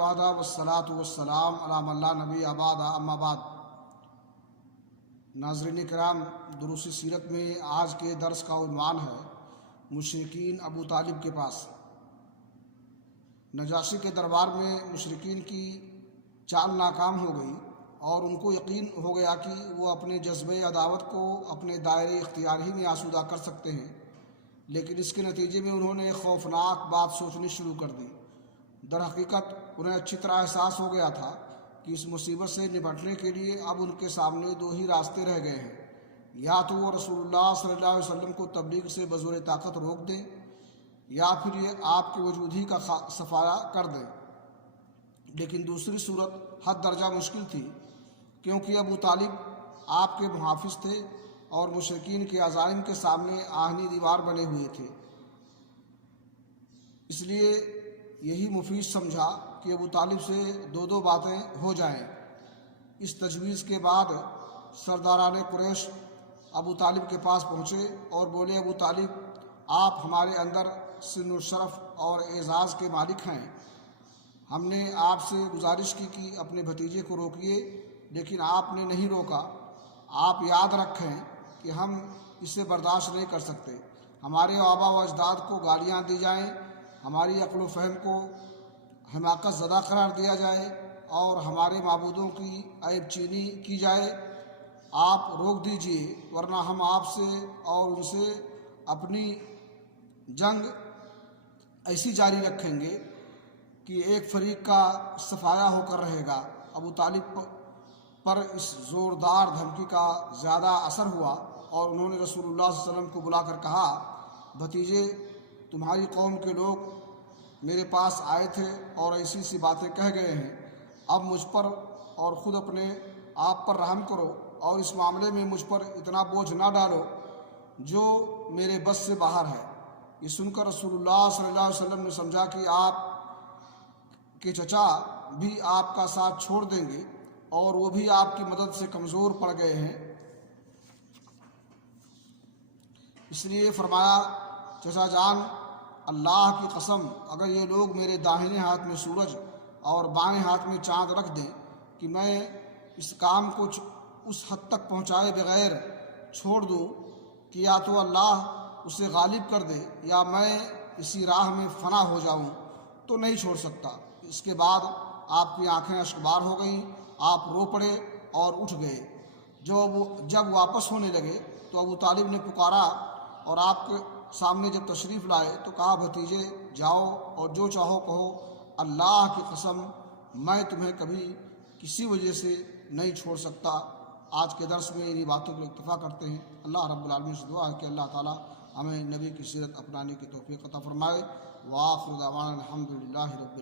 وحدہ والصلاۃ والسلام علی من لا نبی بعدہ اما بعد۔ ناظرین کرام، دروس سیرت میں آج کے درس کا عنوان ہے مشرکین ابو طالب کے پاس۔ نجاشی کے دربار میں مشرکین کی چال ناکام ہو گئی اور ان کو یقین ہو گیا کہ وہ اپنے جذبۂ عداوت کو اپنے دائرۂ اختیار ہی میں آسودہ کر سکتے ہیں، لیکن اس کے نتیجے میں انہوں نے ایک خوفناک بات سوچنی شروع کر دی۔ در حقیقت انہیں اچھی طرح احساس ہو گیا تھا کہ اس مصیبت سے نپٹنے کے لیے اب ان کے سامنے دو ہی راستے رہ گئے ہیں، یا تو وہ رسول اللہ صلی اللہ علیہ وسلم کو تبلیغ سے بزور طاقت روک دیں، یا پھر یہ آپ کے وجود ہی کا صفایا کر دیں۔ لیکن دوسری صورت حد درجہ مشکل تھی، کیونکہ ابو طالب آپ کے محافظ تھے اور مشرکین کے عزائم کے سامنے آہنی دیوار بنے ہوئے تھے۔ اس لیے یہی مفید سمجھا کہ ابو طالب سے دو باتیں ہو جائیں۔ اس تجویز کے بعد سرداران قریش ابو طالب کے پاس پہنچے اور بولے، ابو طالب، آپ ہمارے اندر سن و شرف اور اعزاز کے مالک ہیں۔ ہم نے آپ سے گزارش کی کہ اپنے بھتیجے کو روکیے، لیکن آپ نے نہیں روکا۔ آپ یاد رکھیں کہ ہم اسے برداشت نہیں کر سکتے۔ ہمارے آبا و اجداد کو گالیاں دی جائیں، ہماری عقل و فہم کو حماقت زدہ قرار دیا جائے اور ہمارے معبودوں کی عیب چینی کی جائے۔ آپ روک دیجئے، ورنہ ہم آپ سے اور ان سے اپنی جنگ ایسی جاری رکھیں گے کہ ایک فریق کا صفایا ہو کر رہے گا۔ ابو طالب پر اس زوردار دھمکی کا زیادہ اثر ہوا اور انہوں نے رسول اللہ صلی اللہ علیہ وسلم کو بلا کر کہا، بھتیجے، تمہاری قوم کے لوگ میرے پاس آئے تھے اور ایسی سی باتیں کہہ گئے ہیں۔ اب مجھ پر اور خود اپنے آپ پر رحم کرو اور اس معاملے میں مجھ پر اتنا بوجھ نہ ڈالو جو میرے بس سے باہر ہے۔ یہ سن کر رسول اللہ صلی اللہ علیہ وسلم نے سمجھا کہ آپ کے چچا بھی آپ کا ساتھ چھوڑ دیں گے اور وہ بھی آپ کی مدد سے کمزور پڑ گئے ہیں، اس لیے فرمایا، چچا جان، اللہ کی قسم، اگر یہ لوگ میرے داہنے ہاتھ میں سورج اور بائیں ہاتھ میں چاند رکھ دیں کہ میں اس کام کو اس حد تک پہنچائے بغیر چھوڑ دوں کہ یا تو اللہ اسے غالب کر دے یا میں اسی راہ میں فنا ہو جاؤں، تو نہیں چھوڑ سکتا۔ اس کے بعد آپ کی آنکھیں اشکبار ہو گئیں، آپ رو پڑے اور اٹھ گئے۔ جب واپس ہونے لگے تو ابو طالب نے پکارا اور آپ کے سامنے جب تشریف لائے تو کہا، بھتیجے، جاؤ اور جو چاہو کہو، اللہ کی قسم میں تمہیں کبھی کسی وجہ سے نہیں چھوڑ سکتا۔ آج کے درس میں انہی باتوں پر اکتفا کرتے ہیں۔ اللہ رب العالمین سے دعا ہے کہ اللہ تعالی ہمیں نبی کی سیرت اپنانے کی توفیق عطا فرمائے۔ وآخر دعوانا الحمدللہ رب العالمین۔